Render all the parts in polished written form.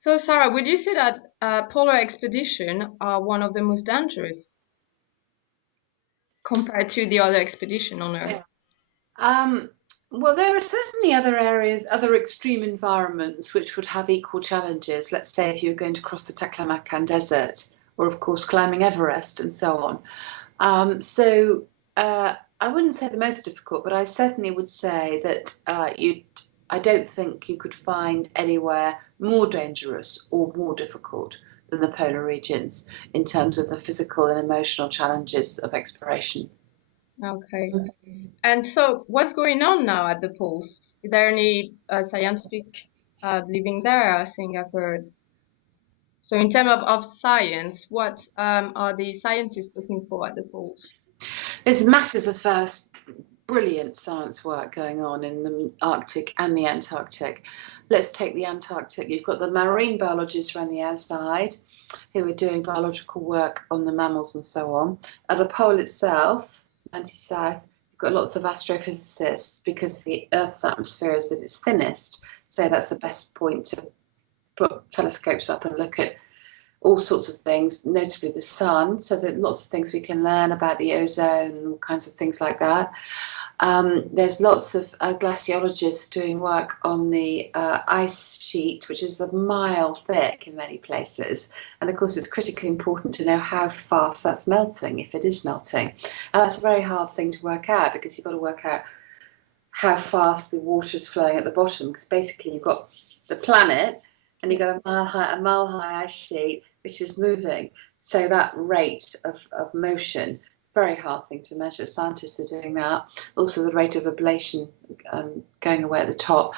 So, Sarah, would you say that polar expedition are one of the most dangerous compared to the other expedition on Earth? Yeah. Um, well, there are certainly other areas, other extreme environments which would have equal challenges. Let's say if you were going to cross the Taklamakan Desert, or of course climbing Everest and so on. So I wouldn't say the most difficult, but I certainly would say that I don't think you could find anywhere more dangerous or more difficult than the polar regions in terms of the physical and emotional challenges of exploration. Okay. And so, what's going on now at the poles? Is there any scientific living there? I think I've heard. So, in terms of science, what are the scientists looking for at the poles? There's masses of brilliant science work going on in the Arctic and the Antarctic. Let's take the Antarctic. You've got the marine biologists around the outside who are doing biological work on the mammals and so on. At the pole itself, anti-south, you've got lots of astrophysicists because the Earth's atmosphere is at its thinnest. So that's the best point to put telescopes up and look at all sorts of things, notably the sun. So there are lots of things we can learn about the ozone and all kinds of things like that. There's lots of glaciologists doing work on the ice sheet, which is a mile thick in many places. And of course, it's critically important to know how fast that's melting, if it is melting. And that's a very hard thing to work out because you've got to work out how fast the water is flowing at the bottom. Because basically, you've got the planet and you've got a mile high ice sheet, which is moving. So that rate of motion, very hard thing to measure. Scientists are doing that. Also, the rate of ablation going away at the top,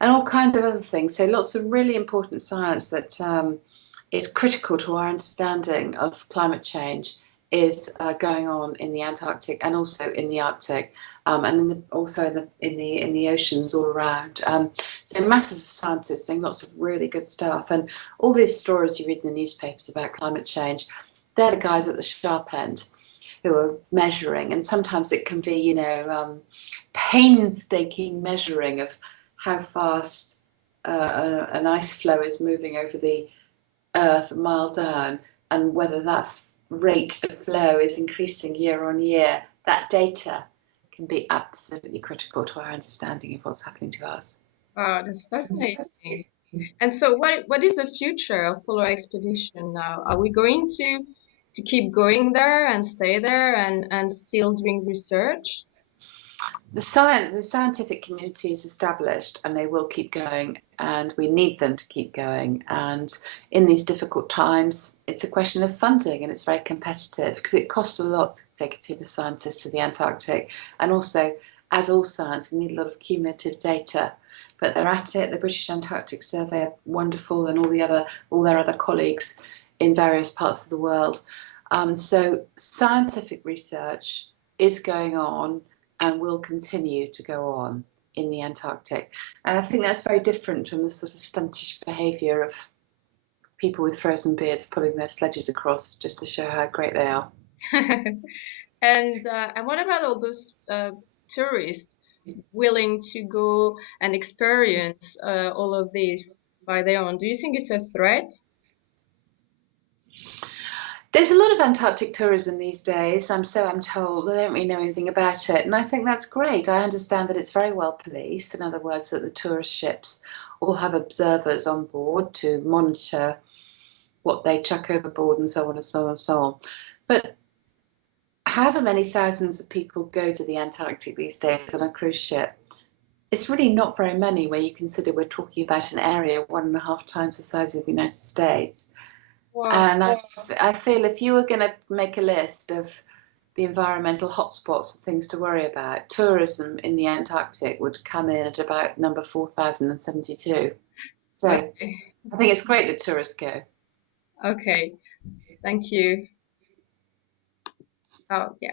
and all kinds of other things. So lots of really important science that is critical to our understanding of climate change is going on in the Antarctic and also in the Arctic, and also in the oceans all around. So masses of scientists doing lots of really good stuff, and all these stories you read in the newspapers about climate change, they're the guys at the sharp end who are measuring, and sometimes it can be, painstaking measuring of how fast an ice flow is moving over the Earth a mile down, and whether that rate of flow is increasing year on year. That data can be absolutely critical to our understanding of what's happening to us. Wow, that's fascinating. And so, what is the future of polar expedition now? Are we going to keep going there and stay there and still doing research? The scientific community is established and they will keep going, and we need them to keep going. And in these difficult times, it's a question of funding, and it's very competitive because it costs a lot to take a team of scientists to the Antarctic. And also, as all science, we need a lot of cumulative data. But they're at it. The British Antarctic Survey are wonderful, and all their other colleagues in various parts of the world. So scientific research is going on and will continue to go on in the Antarctic. And I think that's very different from the sort of stuntish behaviour of people with frozen beards pulling their sledges across just to show how great they are. And what about all those tourists willing to go and experience all of this by their own? Do you think it's a threat? There's a lot of Antarctic tourism these days. I'm told. I don't really know anything about it, and I think that's great. I understand that it's very well policed. In other words, that the tourist ships all have observers on board to monitor what they chuck overboard and so on and so on and so on. But however many thousands of people go to the Antarctic these days on a cruise ship, it's really not very many where you consider we're talking about an area 1.5 times the size of the United States. Wow. And I feel if you were going to make a list of the environmental hotspots and things to worry about, tourism in the Antarctic would come in at about number 4072. So Okay. I think it's great that tourists go. Okay. Thank you. Oh, yeah.